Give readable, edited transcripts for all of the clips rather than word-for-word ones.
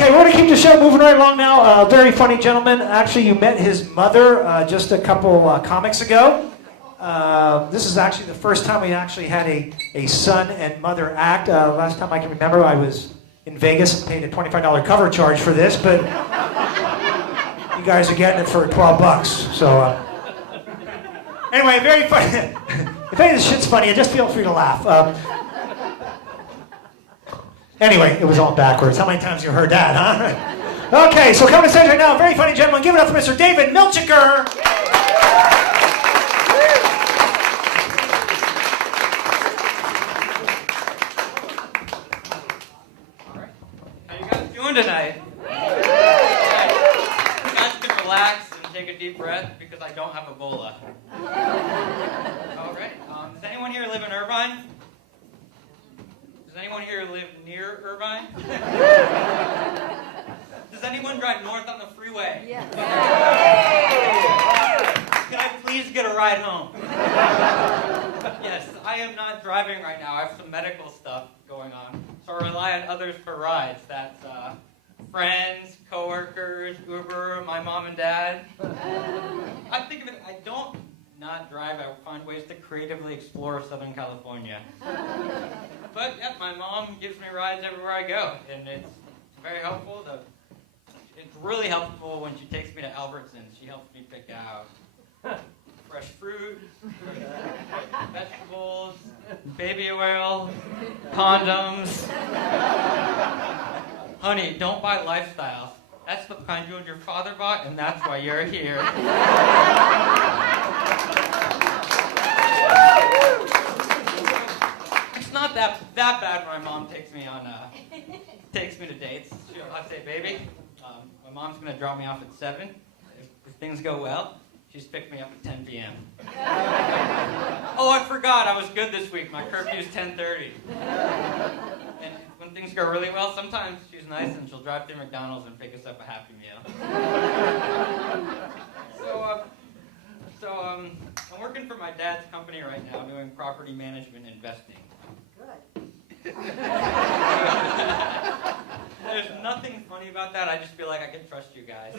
Okay, we're going to keep the show moving right along now. Very funny gentleman. Actually, you met his mother just a couple comics ago. This is actually the first time we actually had a son and mother act. Last time I can remember, I was in Vegas and paid a $25 cover charge for this, but you guys are getting it for $12. So, anyway, very funny. If any of this shit's funny, just feel free to laugh. Anyway, it was all backwards. How many times you heard that, huh? Okay, so coming to stage right now, a very funny gentleman. Give it up for Mr. David Milchiker. All right. How you guys doing tonight? You guys can relax and take a deep breath because I don't have Ebola. All right. Does anyone here live in Irvine? Does anyone here live near Irvine? Does anyone drive north on the freeway? Yeah. Can I please get a ride home? Yes, I am not driving right now. I have some medical stuff going on, so I rely on others for rides. That's friends, coworkers, Uber, my mom and dad. I think of it, I don't not drive, I find ways to creatively explore Southern California. But yeah, my mom gives me rides everywhere I go, and it's very helpful. It's really helpful when she takes me to Albertsons. She helps me pick out fresh fruit, vegetables, baby oil, condoms. Honey, don't buy lifestyles. That's the kind you and your father bought, and that's why you're here. It's not that bad when my mom takes me to dates. I'll say, baby, my mom's gonna drop me off at 7. If things go well, she's picked me up at 10 p.m. Oh, I forgot, I was good this week. My curfew's 10:30. And when things go really well, sometimes she's nice and she'll drive through McDonald's and pick us up a Happy Meal. So I'm working for my dad's company right now, doing property management investing. Good. There's nothing funny about that. I just feel like I can trust you guys.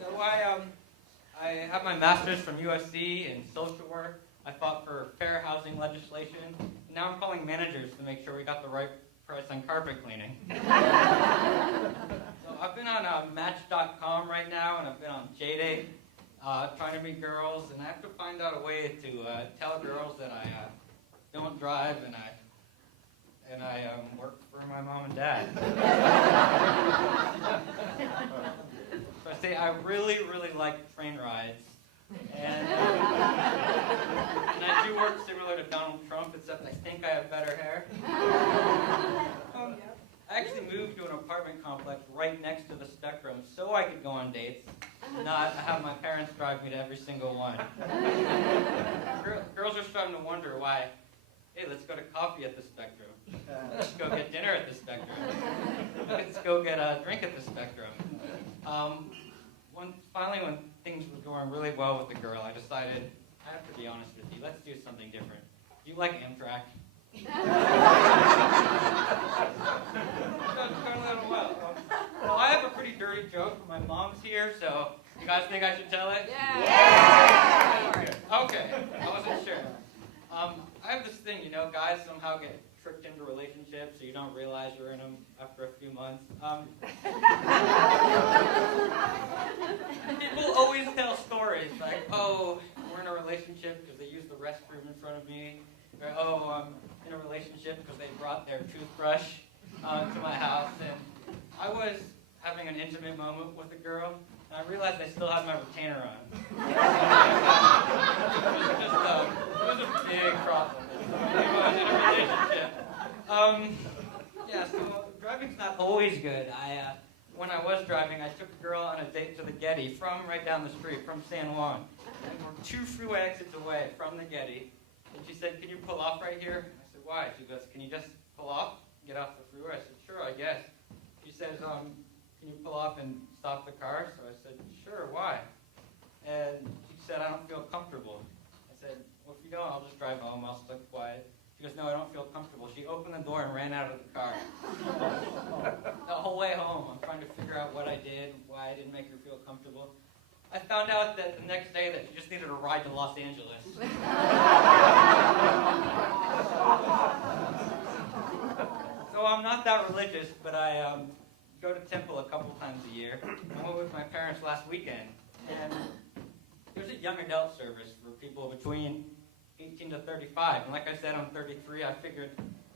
So I have my master's from USC in social work. I fought for fair housing legislation. Now I'm calling managers to make sure we got the right price on carpet cleaning. So I've been on Match.com right now, and I've been on JDate, trying to meet girls, and I have to find out a way to tell girls that I don't drive and I work for my mom and dad. So I say I really, really like train rides. And I do work similar to Donald Trump, except I think I have better hair. I actually moved to an apartment complex right next to the Spectrum so I could go on dates, not have my parents drive me to every single one. Girls are starting to wonder why. Hey, let's go to coffee at the Spectrum. Let's go get dinner at the Spectrum. Let's go get a drink at the Spectrum. Finally, when things were going really well with the girl, I decided, I have to be honest with you, let's do something different. Do you like Amtrak? Well, I have a pretty dirty joke, but my mom's here, so you guys think I should tell it? Yeah. Okay, I wasn't sure. I have this thing, guys somehow get tricked into relationships so you don't realize you're in them after a few months. People always tell stories like, oh, we're in a relationship because they used the restroom in front of me. Or, oh, I'm in a relationship because they brought their toothbrush to my house. And I was having an intimate moment with a girl, and I realized I still had my retainer on. It was a big problem. I was in a relationship. So driving's not always good. When I was driving, I took a girl on a date to the Getty from right down the street, from San Juan. And we're 2 freeway exits away from the Getty. And she said, can you pull off right here? I said, why? She goes, can you just pull off, get off the freeway? I said, sure, I guess. She says, can you pull off and stop the car? So I said, sure, why? And she said, I don't feel comfortable. I said, well, if you don't, I'll just drive home. I'll stick quiet. She goes, no, I don't feel comfortable. She opened the door and ran out of the car. The whole out what I did, why I didn't make her feel comfortable. I found out that the next day that she just needed a ride to Los Angeles. So I'm not that religious, but I go to temple a couple times a year. I went with my parents last weekend, and there's a young adult service for people between 18 to 35. And like I said, I'm 33. I figured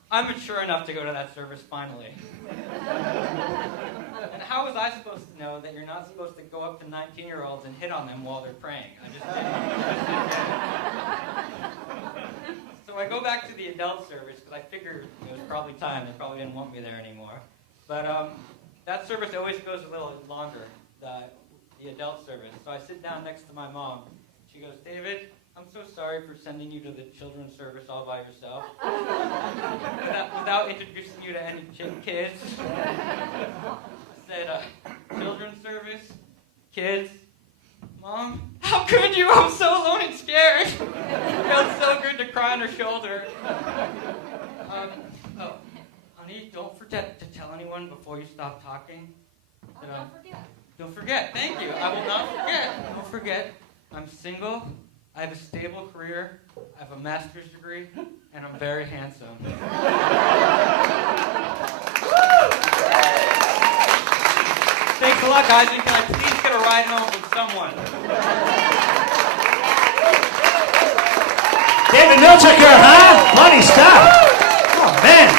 I'm mature enough to go to that service finally. And how was I supposed to know that you're not supposed to go up to 19-year-olds and hit on them while they're praying? I just didn't. So I go back to the adult service because I figured it was probably time. They probably didn't want me there anymore. But that service always goes a little longer, the adult service. So I sit down next to my mom. She goes, "David, I'm so sorry for sending you to the children's service all by yourself. without introducing you to any kids." I said, "Children's service? Kids? Mom, how could you? I'm so alone and scared." It felt so good to cry on her shoulder. Oh, honey, don't forget to tell anyone before you stop talking. I'll not forget. Don't forget. Thank you. I will not forget. Don't forget. I'm single. I have a stable career. I have a master's degree, and I'm very handsome. Thanks a lot, guys. And can I please get a ride home with someone? David Milchiker, huh? Funny stuff. Oh, man.